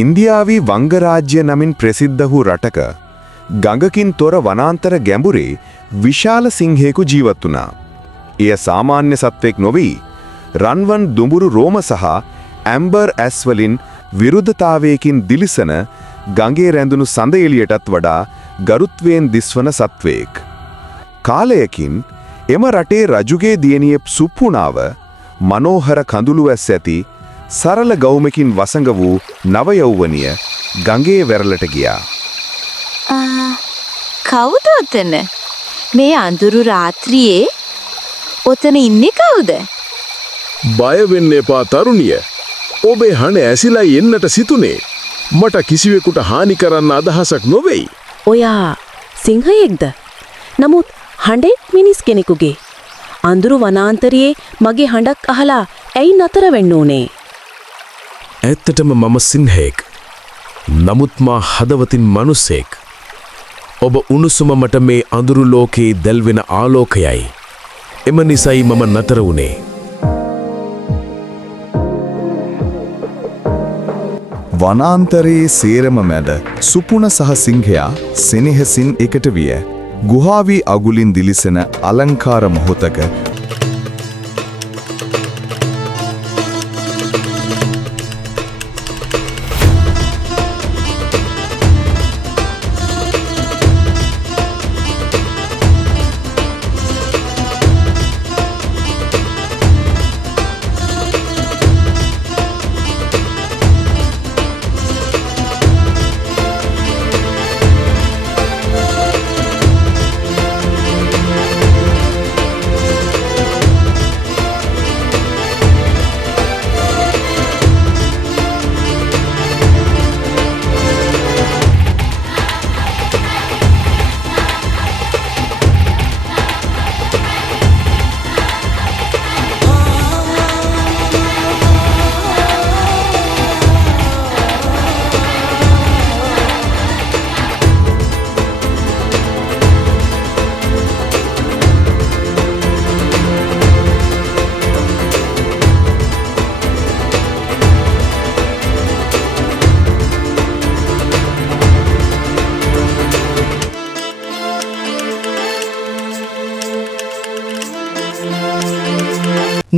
ඉන්දියාවී වංගරාජ්‍ය නමින් ප්‍රසිද්ධ වූ රටක ගඟකින් තොර වනාන්තර ගැඹුරේ විශාල සිංහයෙකු ජීවත් වුණා. එය සාමාන්‍ය සත්වෙක් නොවී රන්වන් දුඹුරු රෝම සහ ඇම්බර් ඇස් වලින් විරුද්ධතාවයකින් දිලිසෙන ගඟේ රැඳුණු සඳ එළියටත් වඩා ගරුත්වයෙන් දිස්වන සත්වයෙක්. කාලයකින් එම රටේ රජුගේ දියණිය සුප්පුණාව මනෝහර කඳුළු ඇස් ඇති සරල ගෞමකින් වසඟ වූ නව යෞවනිය ගඟේ වැරළට ගියා. කවුද ඔතන? මේ අඳුරු රාත්‍රියේ ඔතන ඉන්නේ කවුද? බය වෙන්න එපා තරුණිය. ඔබේ හඬ ඇසිලා එන්නට සිතුනේ. මට කිසිවෙකුට හානි කරන්න අදහසක් නොවේයි. ඔයා සිංහයෙක්ද? නමුත් හඬෙක් මිනිස් කෙනෙකුගේ. අඳුරු වනාන්තරයේ මගේ හඬක් අහලා ඇයි නතර වෙන්න උනේ? ඇත්තටම මම සිංහයෙක්. නමුත් මා හදවතින් මනුස්සෙක්. ඔබ උණුසුම මට මේ අඳුරු ලෝකේ දැල්වෙන ආලෝකයයි. එම නිසයි මම නතර වුණේ. වනාන්තරයේ සේරම මැද සුපුණ සහ සිංහයා සෙනෙහසින් එකට විය. ගුහාවී අගුලින් දිලිසෙන අලංකාර මොහොතක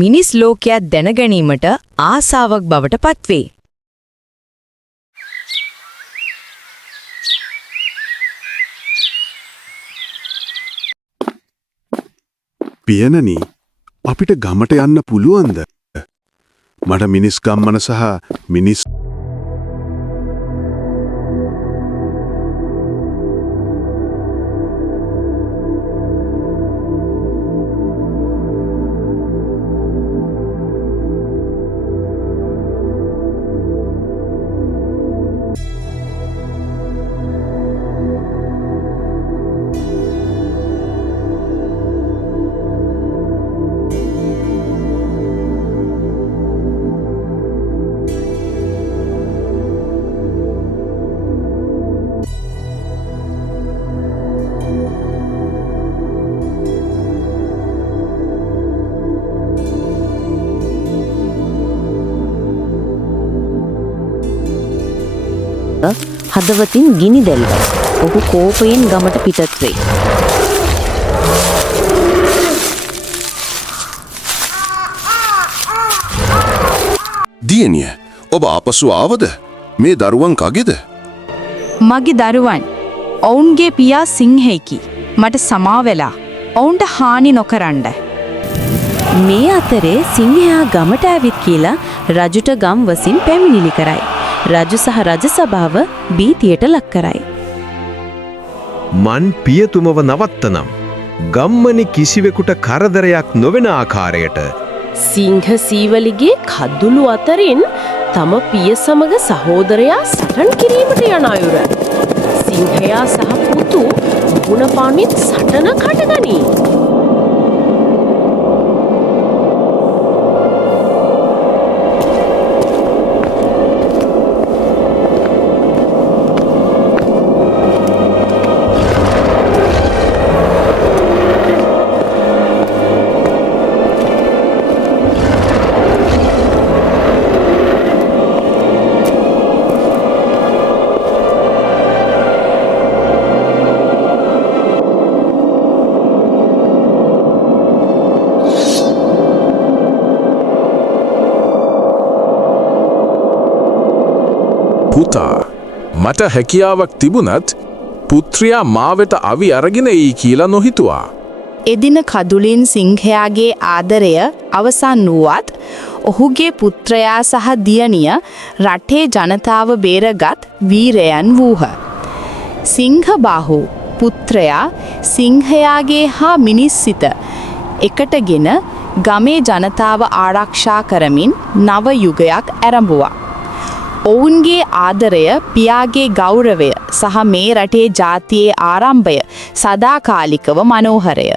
මිනිස් ලෝකයක් දැනගැනීමට ආසාවක් බවට පත්වේ. පියනනි, අපිට ගමට යන්න පුළුවන්ද? මට මිනිස් ගම්මන සහ මිනිස් හදවතින් ගිනි දැල්වා. ඔහු කෝපයෙන් ගමට පිටත් වෙයි. දියණිය, ඔබ ආපසු ආවද? මේ දරුවන් කගේද? මගේ දරුවන්. ඔවුන්ගේ පියා සිංහෙකි. මට සමා වෙලා. ඔවුන්ට හානි නොකරන්න. මේ අතරේ සිංහයා ගමට ඇවිත් කියලා රජුට ගම්වසින් පැමිණිලි කරයි. රජු සහ රජ සභාව බීතියට ලක් කරයි. මන් පියතුමව නවත්තනම්. ගම්මනි කිසිවෙකුට කරදරයක් නොවන ආකාරයට. සිංහ සීවලිගේ කද්දුළු අතරින් තම පිය සමග සහෝදරයා සටන් කිරීමට යන අයුර. සිංහයා සහ පුතු මුහුණ පාමින් සටන කඩගනී. පුතා මට හැකියාවක් තිබුණත් පුත්‍රයා මාවෙත අවි අරගෙන එයි කියලා නොහිතුවා. එදින කදුලින් සිංහයාගේ ආදරය අවසන් වුවත් ඔහුගේ පුත්‍රයා සහ දියණිය රටේ ජනතාව බේරගත් වීරයන් වූහ. සිංහබාහු පුත්‍රයා සිංහයාගේ හා මිනිස් සිත එකටගෙන ගමේ ජනතාව ආරක්ෂා කරමින් නව යුගයක් ඇරඹුවා. ඔවුන්ගේ ආදරය, පියාගේ ගෞරවය සහ මේ රටේ ජාතියේ ආරම්භය සදාකාලිකව මනෝහරය.